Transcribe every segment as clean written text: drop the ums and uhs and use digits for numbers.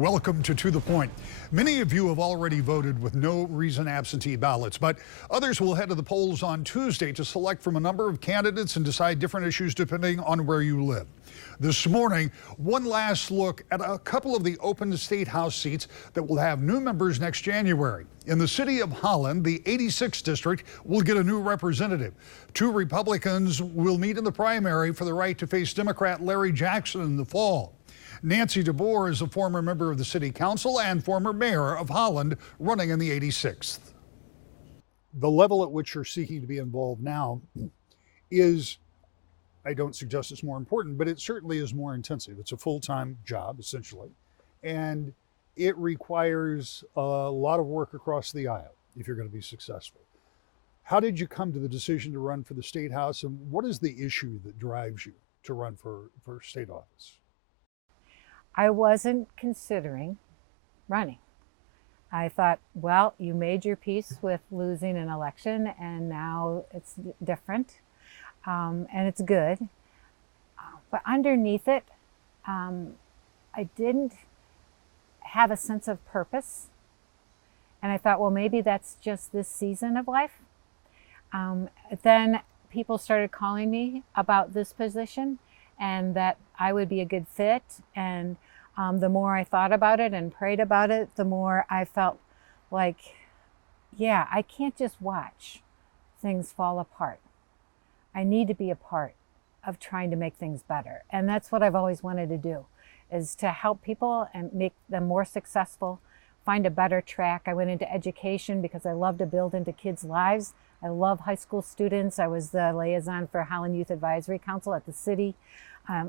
Welcome to the Point. Many of you have already voted with no reason absentee ballots, but others will head to the polls on Tuesday to select from a number of candidates and decide different issues depending on where you live. This morning, one last look at a couple of the open state house seats that will have new members next January. In the city of Holland, the 86th district will get a new representative. Two Republicans will meet in the primary for the right to face Democrat Larry Jackson in the fall. Nancy DeBoer is a former member of the city council and former mayor of Holland, running in the 86th. The level at which you're seeking to be involved now is, I don't suggest it's more important, but it certainly is more intensive. It's a full-time job, essentially, and it requires a lot of work across the aisle if you're going to be successful. How did you come to the decision to run for the state house, and what is the issue that drives you to run for state office? I wasn't considering running. I thought, well, you made your peace with losing an election and now it's different, and it's good. But underneath it, I didn't have a sense of purpose. And I thought, well, maybe that's just this season of life. Then people started calling me about this position and that I would be a good fit. And the more I thought about it and prayed about it, the more I felt like, yeah, I can't just watch things fall apart. I need to be a part of trying to make things better. And that's what I've always wanted to do, is to help people and make them more successful, find a better track. I went into education because I love to build into kids' lives. I love high school students. I was the liaison for Holland Youth Advisory Council at the city.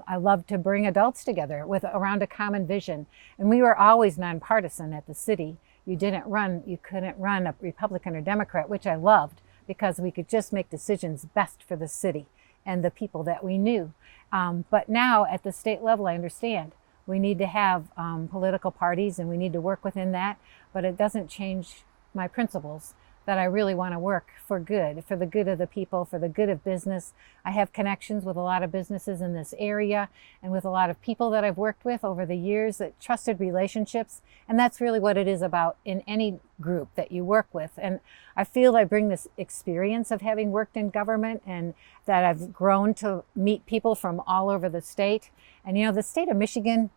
I love to bring adults together around a common vision. And we were always nonpartisan at the city. You couldn't run a Republican or Democrat, which I loved, because we could just make decisions best for the city and the people that we knew. But now at the state level, I understand we need to have political parties and we need to work within that, but it doesn't change my principles that I really want to work for good, for the good of the people, for the good of business. I have connections with a lot of businesses in this area and with a lot of people that I've worked with over the years, that trusted relationships. And that's really what it is about in any group that you work with. And I feel I bring this experience of having worked in government and that I've grown to meet people from all over the state. And you know, the state of Michigan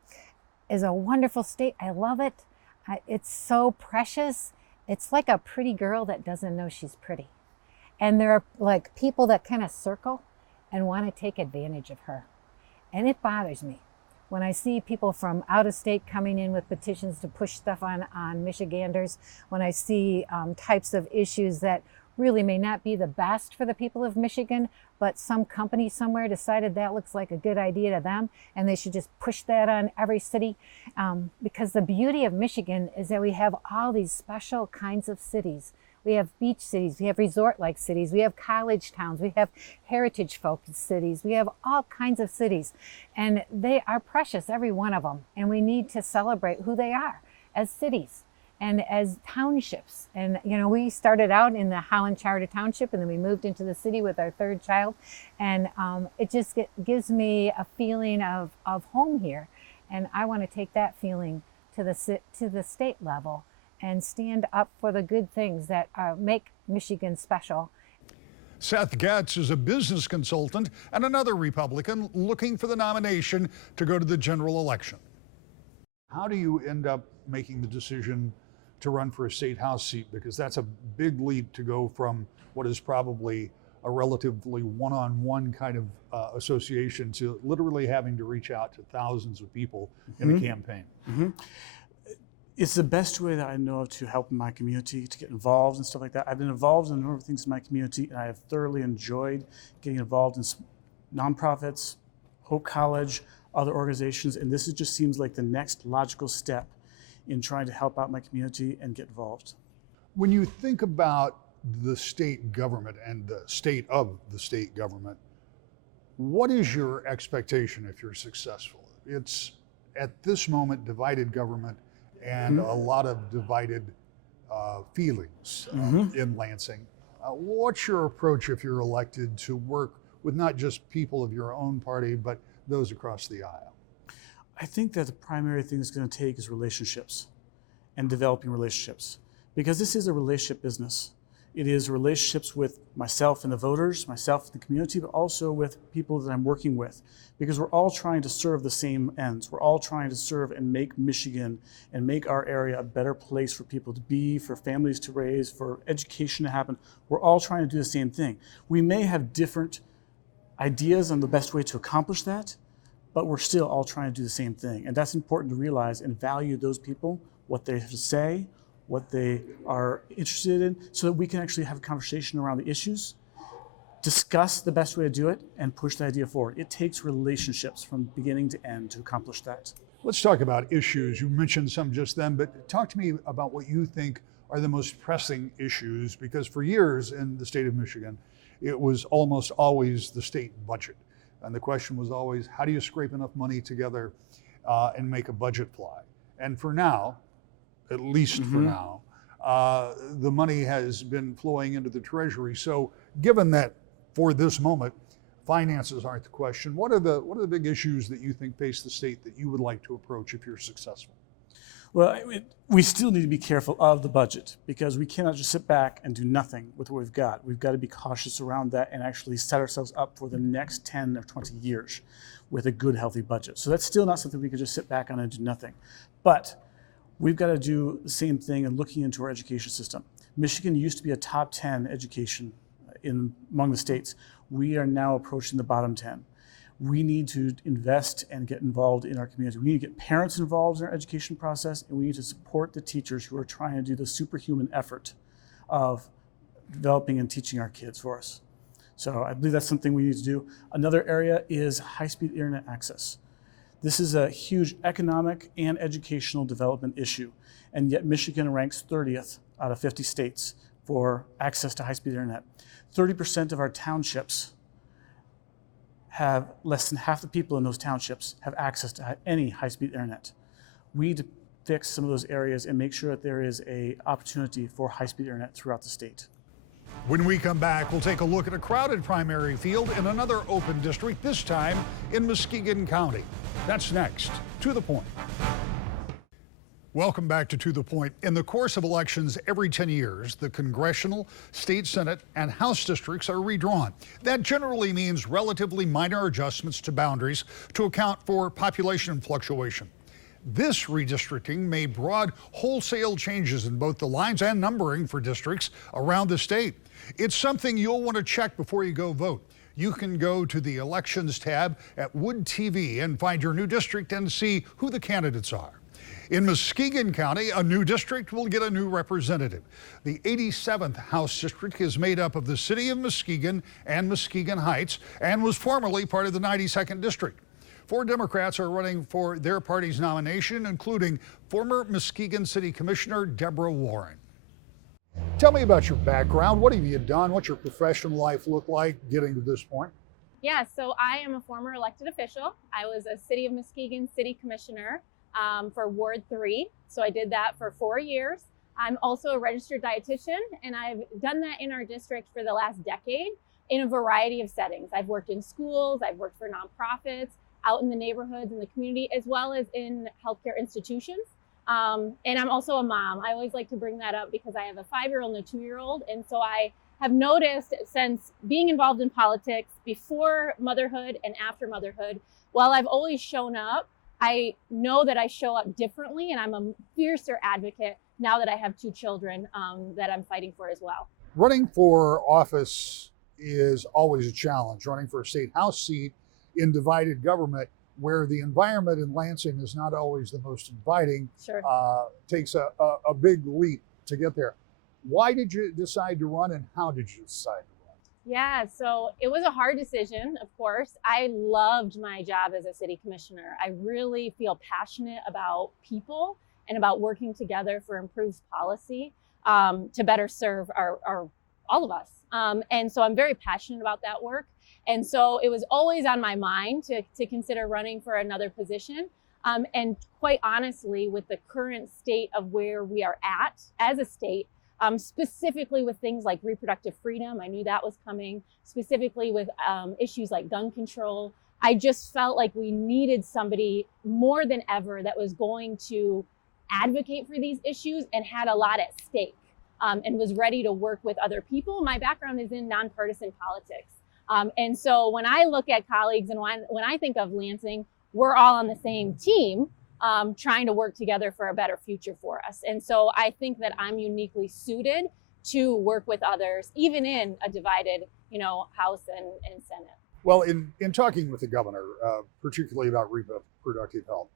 is a wonderful state. I love it. It's so precious. It's like a pretty girl that doesn't know she's pretty. And there are like people that kind of circle and want to take advantage of her. And it bothers me when I see people from out of state coming in with petitions to push stuff on Michiganders, when I see types of issues that really may not be the best for the people of Michigan, but some company somewhere decided that looks like a good idea to them and they should just push that on every city. Because the beauty of Michigan is that we have all these special kinds of cities. We have beach cities, we have resort-like cities, we have college towns, we have heritage-focused cities, we have all kinds of cities. And they are precious, every one of them. And we need to celebrate who they are as cities and as townships. And you know, we started out in the Holland Charter Township and then we moved into the city with our third child. And it just gives me a feeling of home here. And I want to take that feeling to the state level and stand up for the good things that make Michigan special. Seth Getz is a business consultant and another Republican looking for the nomination to go to the general election. How do you end up making the decision to run for a state house seat? Because that's a big leap to go from what is probably a relatively one-on-one kind of association to literally having to reach out to thousands of people in a campaign. It's the best way that I know of to help my community, to get involved and stuff like that. I've been involved in a number of things in my community, and I have thoroughly enjoyed getting involved in nonprofits, Hope College, other organizations, and this just seems like the next logical step in trying to help out my community and get involved. When you think about the state government and the state of the state government, what is your expectation if you're successful? It's at this moment divided government and a lot of divided feelings in Lansing. What's your approach if you're elected to work with not just people of your own party, but those across the aisle? I think that the primary thing it's going to take is relationships and developing relationships, because this is a relationship business. It is relationships with myself and the voters, myself and the community, but also with people that I'm working with, because we're all trying to serve the same ends. We're all trying to serve and make Michigan and make our area a better place for people to be, for families to raise, for education to happen. We're all trying to do the same thing. We may have different ideas on the best way to accomplish that, but we're still all trying to do the same thing. And that's important to realize and value those people, what they have to say, what they are interested in, so that we can actually have a conversation around the issues, discuss the best way to do it, and push the idea forward. It takes relationships from beginning to end to accomplish that. Let's talk about issues. You mentioned some just then, but talk to me about what you think are the most pressing issues, because for years in the state of Michigan, it was almost always the state budget. And the question was always, how do you scrape enough money together and make a budget fly? And for now, at least for now, the money has been flowing into the Treasury. So given that for this moment, finances aren't the question, what are the big issues that you think face the state that you would like to approach if you're successful? Well, we still need to be careful of the budget, because we cannot just sit back and do nothing with what we've got. We've got to be cautious around that and actually set ourselves up for the next 10 or 20 years with a good, healthy budget. So that's still not something we can just sit back on and do nothing. But we've got to do the same thing in looking into our education system. Michigan used to be a top 10 education among the states. We are now approaching the bottom 10. We need to invest and get involved in our community. We need to get parents involved in our education process, and we need to support the teachers who are trying to do the superhuman effort of developing and teaching our kids for us. So I believe that's something we need to do. Another area is high-speed internet access. This is a huge economic and educational development issue, and yet Michigan ranks 30th out of 50 states for access to high-speed internet. 30% of our townships have less than half the people in those townships have access to any high-speed internet. We need to fix some of those areas and make sure that there is an opportunity for high-speed internet throughout the state. When we come back, we'll take a look at a crowded primary field in another open district, this time in Muskegon County. That's next. To the Point. Welcome back to the Point. In the course of elections every 10 years, the congressional, state senate, and House districts are redrawn. That generally means relatively minor adjustments to boundaries to account for population fluctuation. This redistricting made broad, wholesale changes in both the lines and numbering for districts around the state. It's something you'll want to check before you go vote. You can go to the Elections tab at Wood TV and find your new district and see who the candidates are. In Muskegon County, a new district will get a new representative. The 87th House District is made up of the city of Muskegon and Muskegon Heights and was formerly part of the 92nd District. 4 Democrats are running for their party's nomination, including former Muskegon City Commissioner Deborah Warren. Tell me about your background. What have you done? What's your professional life look like getting to this point? Yeah, so I am a former elected official. I was a City of Muskegon City Commissioner for Ward 3. So I did that for 4 years. I'm also a registered dietitian, and I've done that in our district for the last decade in a variety of settings. I've worked in schools, I've worked for nonprofits, out in the neighborhoods and the community, as well as in healthcare institutions. And I'm also a mom. I always like to bring that up because I have a 5-year-old and a 2-year-old. And so I have noticed since being involved in politics before motherhood and after motherhood, while I've always shown up, I know that I show up differently, and I'm a fiercer advocate now that I have 2 children that I'm fighting for as well. Running for office is always a challenge. Running for a state house seat in divided government, where the environment in Lansing is not always the most inviting, Sure. Takes a big leap to get there. Why did you decide to run, and how did you decide to run? Yeah, so it was a hard decision, of course. I loved my job as a city commissioner. I really feel passionate about people and about working together for improved policy to better serve all of us. And so I'm very passionate about that work. And so it was always on my mind to consider running for another position. And quite honestly, with the current state of where we are at as a state, specifically with things like reproductive freedom, I knew that was coming, specifically with issues like gun control, I just felt like we needed somebody more than ever that was going to advocate for these issues and had a lot at stake, and was ready to work with other people. My background is in nonpartisan politics. And so when I look at colleagues and when I think of Lansing, we're all on the same team, trying to work together for a better future for us. And so I think that I'm uniquely suited to work with others, even in a divided, House and Senate. Well, in talking with the governor, particularly about reproductive health,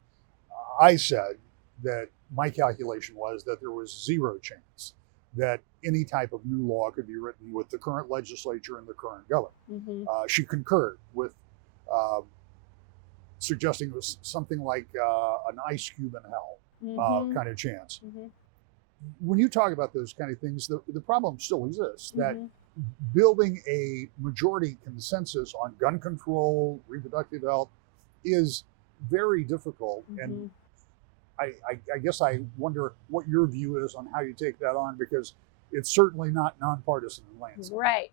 I said that my calculation was that there was zero chance that any type of new law could be written with the current legislature and the current governor. Mm-hmm. She concurred with suggesting it was something like an ice cube in hell Mm-hmm. kind of chance. Mm-hmm. When you talk about those kind of things, the problem still exists that Mm-hmm. building a majority consensus on gun control, reproductive health is very difficult. Mm-hmm. And I guess I wonder what your view is on how you take that on, because it's certainly not nonpartisan in Lansing. Right.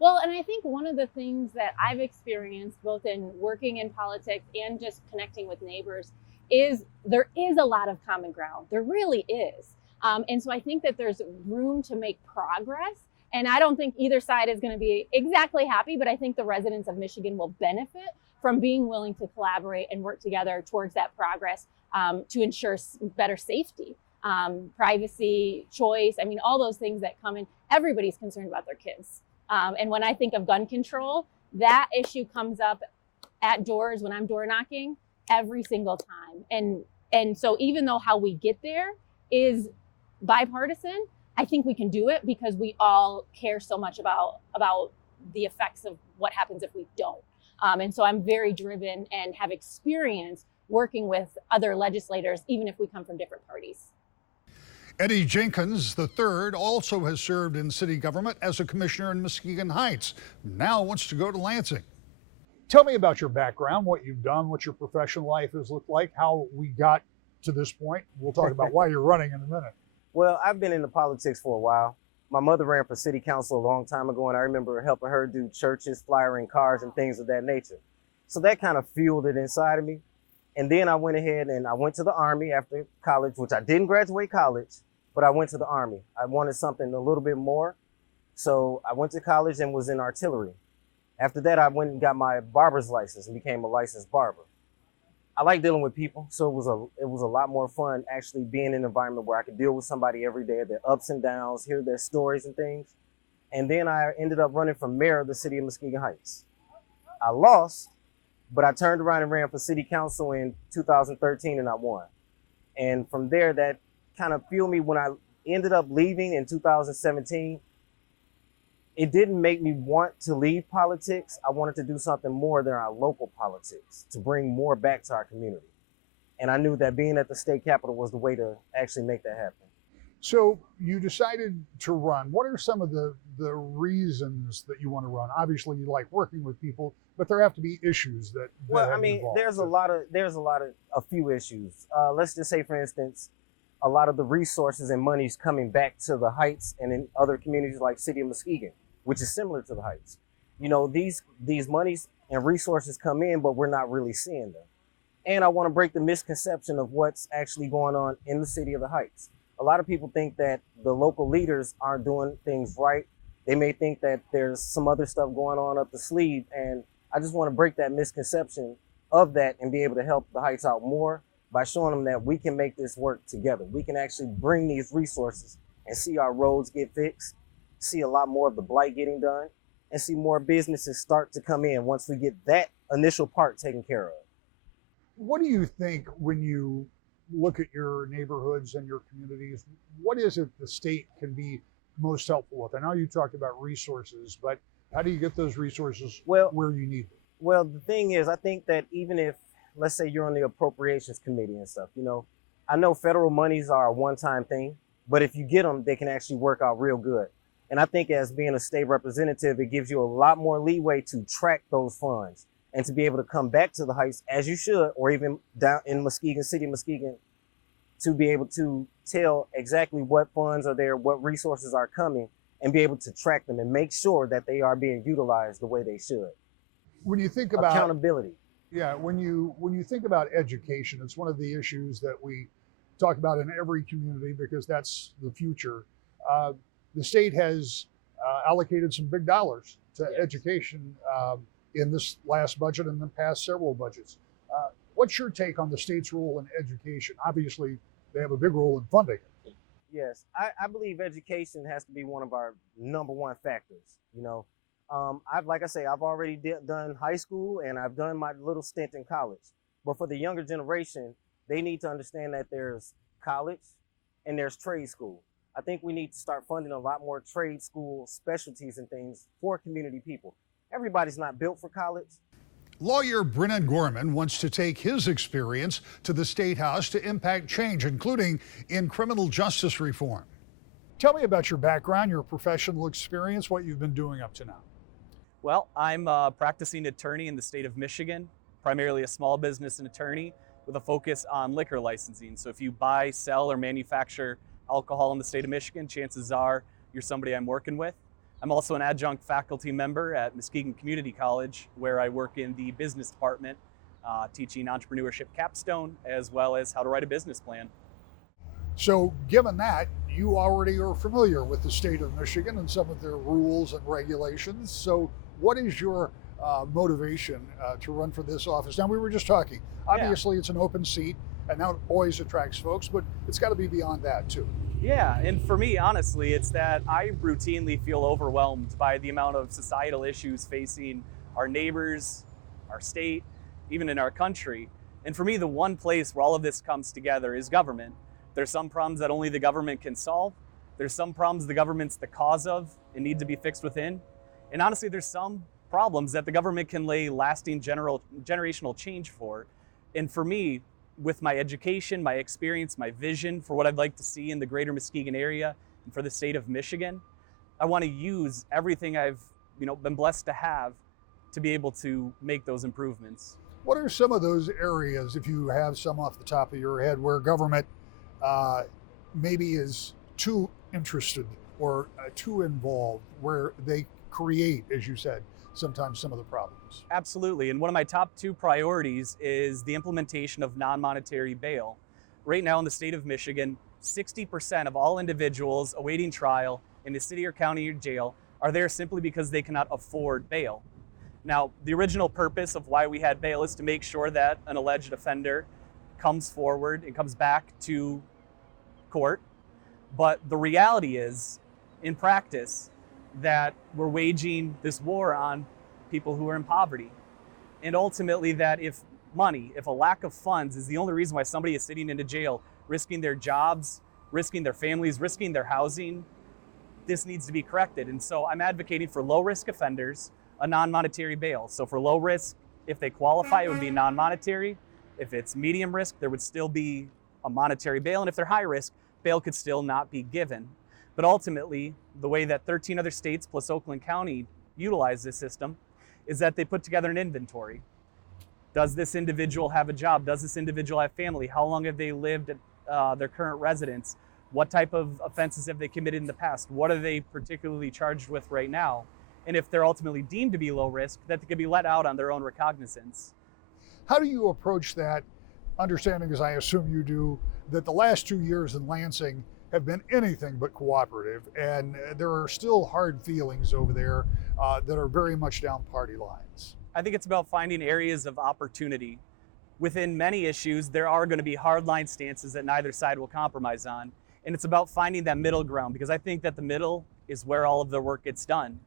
Well, and I think one of the things that I've experienced both in working in politics and just connecting with neighbors is there is a lot of common ground. There really is. And so I think that there's room to make progress. And I don't think either side is going to be exactly happy, but I think the residents of Michigan will benefit from being willing to collaborate and work together towards that progress, to ensure better safety, privacy, choice. I mean, all those things that come in. Everybody's concerned about their kids. And when I think of gun control, that issue comes up at doors when I'm door knocking every single time. And so even though how we get there is bipartisan, I think we can do it because we all care so much about the effects of what happens if we don't. And so I'm very driven and have experience working with other legislators, even if we come from different parties. Eddie Jenkins III also has served in city government as a commissioner in Muskegon Heights. Now wants to go to Lansing. Tell me about your background, what you've done, what your professional life has looked like, how we got to this point. We'll talk about why you're running in a minute. Well, I've been into politics for a while. My mother ran for city council a long time ago, and I remember helping her do churches, flyering cars, and things of that nature. So that kind of fueled it inside of me. And then I went ahead and I went to the Army after college, which I didn't graduate college, but I went to the Army. I wanted something a little bit more. So I went to college and was in artillery. After that, I went and got my barber's license and became a licensed barber. I like dealing with people, so it was a lot more fun actually being in an environment where I could deal with somebody every day, their ups and downs, hear their stories and things. And then I ended up running for mayor of the city of Muskegon Heights. I lost, but I turned around and ran for city council in 2013 and I won. And from there, that kind of fueled me. When I ended up leaving in 2017, it didn't make me want to leave politics. I wanted to do something more than our local politics, to bring more back to our community. And I knew that being at the state capitol was the way to actually make that happen. So you decided to run. What are some of the reasons that you want to run? Obviously, you like working with people, but there have to be issues that Well, have I mean, involved. there's a few issues. Let's just say, for instance, a lot of the resources and monies coming back to the Heights and in other communities like City of Muskegon, which is similar to the Heights. You know, these monies and resources come in, but we're not really seeing them. And I want to break the misconception of what's actually going on in the city of the Heights. A lot of people think that the local leaders aren't doing things right. They may think that there's some other stuff going on up the sleeve. And I just want to break that misconception of that and be able to help the Heights out more by showing them that we can make this work together. We can actually bring these resources and see our roads get fixed, see a lot more of the blight getting done, and see more businesses start to come in once we get that initial part taken care of. What do you think when you look at your neighborhoods and your communities? What is it the state can be most helpful with? I know you talked about resources, but how do you get those resources where you need them? Well, the thing is, I think that even if, let's say you're on the appropriations committee and stuff, you know, I know federal monies are a one-time thing, but if you get them, they can actually work out real good. And I think as being a state representative, it gives you a lot more leeway to track those funds and to be able to come back to the Heights as you should, or even down in Muskegon City, Muskegon, to be able to tell exactly what funds are there, what resources are coming, and be able to track them and make sure that they are being utilized the way they should. When you think about accountability. Yeah, when you think about education, it's one of the issues that we talk about in every community because that's the future. Uh, the state has allocated some big dollars to education in this last budget and the past several budgets. What's your take on the state's role in education? Obviously, they have a big role in funding it. Yes, I believe education has to be one of our number one factors. You know, like I say, I've already done high school and I've done my little stint in college. But for the younger generation, they need to understand that there's college and there's trade school. I think we need to start funding a lot more trade school specialties and things for community people. Everybody's not built for college. Lawyer Brennan Gorman wants to take his experience to the State House to impact change, including in criminal justice reform. Tell me about your background, your professional experience, what you've been doing up to now. Well, I'm a practicing attorney in the state of Michigan, primarily a small business and attorney with a focus on liquor licensing. So if you buy, sell, or manufacture alcohol in the state of Michigan, chances are you're somebody I'm working with. I'm also an adjunct faculty member at Muskegon Community College, where I work in the business department, teaching entrepreneurship capstone, as well as how to write a business plan. So given that, you already are familiar with the state of Michigan and some of their rules and regulations. So what is your motivation to run for this office? Now, we were just talking, obviously it's an open seat and that always attracts folks, but it's got to be beyond that too. Yeah, and for me, honestly, it's that I routinely feel overwhelmed by the amount of societal issues facing our neighbors, our state, even in our country. And for me, the one place where all of this comes together is government. There's some problems that only the government can solve. There's some problems the government's the cause of and need to be fixed within. And honestly, there's some problems that the government can lay lasting generational change for. And for me, with my education, my experience, my vision for what I'd like to see in the greater Muskegon area and for the state of Michigan, I want to use everything I've been blessed to have to be able to make those improvements. What are some of those areas, if you have some off the top of your head, where government maybe is too interested or too involved, where they create, as you said, sometimes some of the problems? Absolutely, and one of my top two priorities is the implementation of non-monetary bail. Right now in the state of Michigan, 60% of all individuals awaiting trial in the city or county jail are there simply because they cannot afford bail. Now, the original purpose of why we had bail is to make sure that an alleged offender comes forward and comes back to court. But the reality is, in practice, that we're waging this war on people who are in poverty. And ultimately that if a lack of funds is the only reason why somebody is sitting into jail, risking their jobs, risking their families, risking their housing, this needs to be corrected. And so I'm advocating for low risk offenders, a non-monetary bail. So for low risk, if they qualify, it would be non-monetary. If it's medium risk, there would still be a monetary bail. And if they're high risk, bail could still not be given. But ultimately, the way that 13 other states plus Oakland County utilize this system is that they put together an inventory. Does this individual have a job? Does this individual have family? How long have they lived at their current residence? What type of offenses have they committed in the past? What are they particularly charged with right now? And if they're ultimately deemed to be low risk, that they can be let out on their own recognizance. How do you approach that, understanding, as I assume you do, that the last 2 years in Lansing have been anything but cooperative, and there are still hard feelings over there that are very much down party lines? I think it's about finding areas of opportunity. Within many issues, there are going to be hardline stances that neither side will compromise on. And it's about finding that middle ground, because I think that the middle is where all of the work gets done.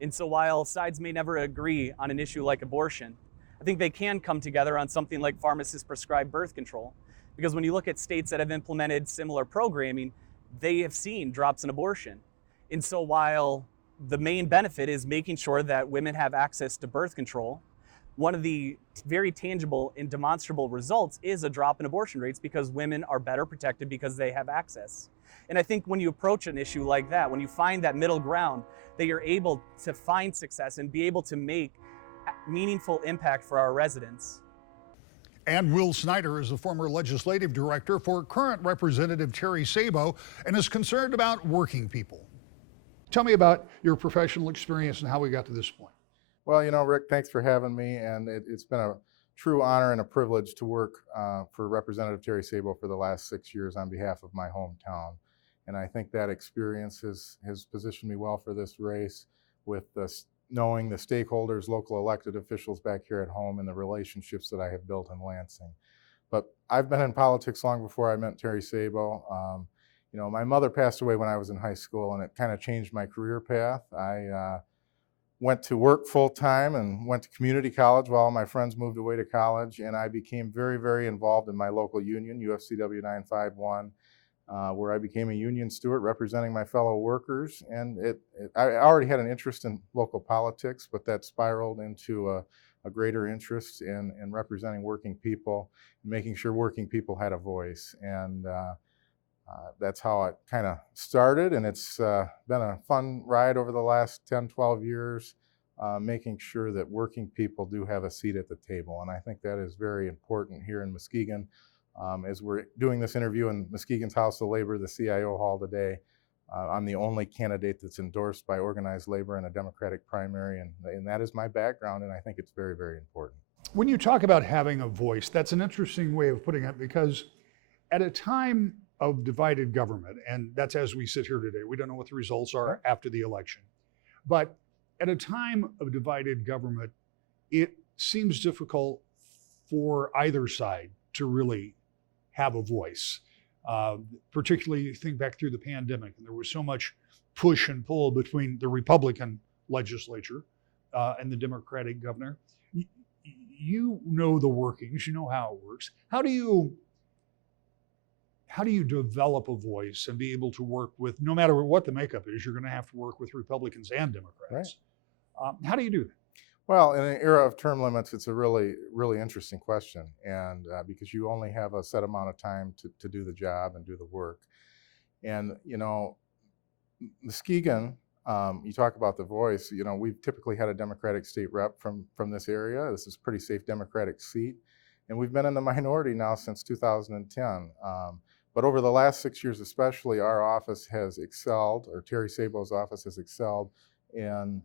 And so while sides may never agree on an issue like abortion, I think they can come together on something like pharmacist prescribed birth control. Because when you look at states that have implemented similar programming, they have seen drops in abortion. And so while the main benefit is making sure that women have access to birth control, one of the very tangible and demonstrable results is a drop in abortion rates because women are better protected because they have access. And I think when you approach an issue like that, when you find that middle ground, that you're able to find success and be able to make meaningful impact for our residents. And Will Snyder is the former legislative director for current Representative Terry Sabo and is concerned about working people. Tell me about your professional experience and how we got to this point. Well, Rick, thanks for having me, and it's been a true honor and a privilege to work for Representative Terry Sabo for the last 6 years on behalf of my hometown. And I think that experience has positioned me well for this race with knowing the stakeholders, local elected officials back here at home, and the relationships that I have built in Lansing. But I've been in politics long before I met Terry Sabo. You know, my mother passed away when I was in high school, and it kind of changed my career path. I went to work full-time and went to community college while my friends moved away to college, and I became very, very involved in my local union, UFCW 951, where I became a union steward representing my fellow workers. And I already had an interest in local politics, but that spiraled into a greater interest in representing working people, and making sure working people had a voice. And that's how it kind of started, and it's been a fun ride over the last 10, 12 years, making sure that working people do have a seat at the table. And I think that is very important here in Muskegon. As we're doing this interview in Muskegon's House of Labor, the CIO Hall today, I'm the only candidate that's endorsed by organized labor in a Democratic primary, and that is my background, and I think it's very, very important. When you talk about having a voice, that's an interesting way of putting it, because at a time of divided government, and that's as we sit here today, we don't know what the results are after the election, but at a time of divided government, it seems difficult for either side to really have a voice. Particularly think back through the pandemic, and there was so much push and pull between the Republican legislature and the Democratic governor. You know the workings, you know how it works. How do you develop a voice and be able to work with, no matter what the makeup is, you're going to have to work with Republicans and Democrats. Right. How do you do that? Well, in an era of term limits, it's a really, really interesting question, and because you only have a set amount of time to do the job and do the work. And, you know, Muskegon, you talk about the voice, you know, we've typically had a Democratic state rep from this area. This is a pretty safe Democratic seat, and we've been in the minority now since 2010. But over the last 6 years especially, our office has excelled, or Terry Sabo's office has excelled in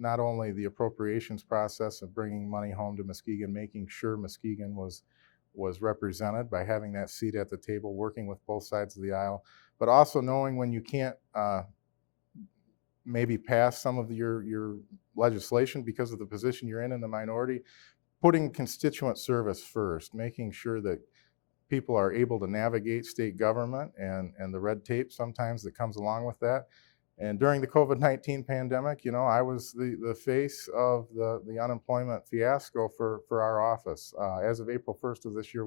not only the appropriations process of bringing money home to Muskegon, making sure Muskegon was represented by having that seat at the table, working with both sides of the aisle, but also knowing when you can't maybe pass some of your legislation because of the position you're in the minority, putting constituent service first, making sure that people are able to navigate state government and the red tape sometimes that comes along with that. And during the COVID-19 pandemic, you know, I was the face of the unemployment fiasco for our office. As of April 1st of this year,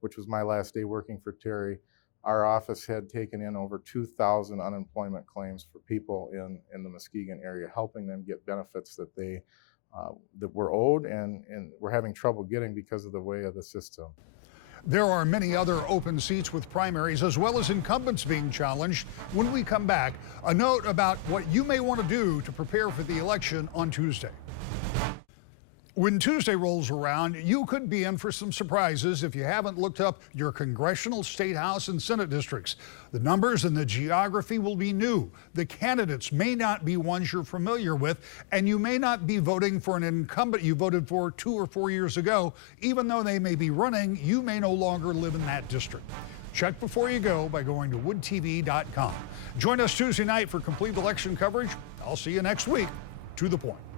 which was my last day working for Terry, our office had taken in over 2,000 unemployment claims for people in the Muskegon area, helping them get benefits that that were owed and were having trouble getting because of the way of the system. There are many other open seats with primaries as well as incumbents being challenged. When we come back, a note about what you may want to do to prepare for the election on Tuesday. When Tuesday rolls around, you could be in for some surprises if you haven't looked up your congressional, state house, and Senate districts. The numbers and the geography will be new. The candidates may not be ones you're familiar with, and you may not be voting for an incumbent you voted for 2 or 4 years ago. Even though they may be running, you may no longer live in that district. Check before you go by going to woodtv.com. Join us Tuesday night for complete election coverage. I'll see you next week. To the point.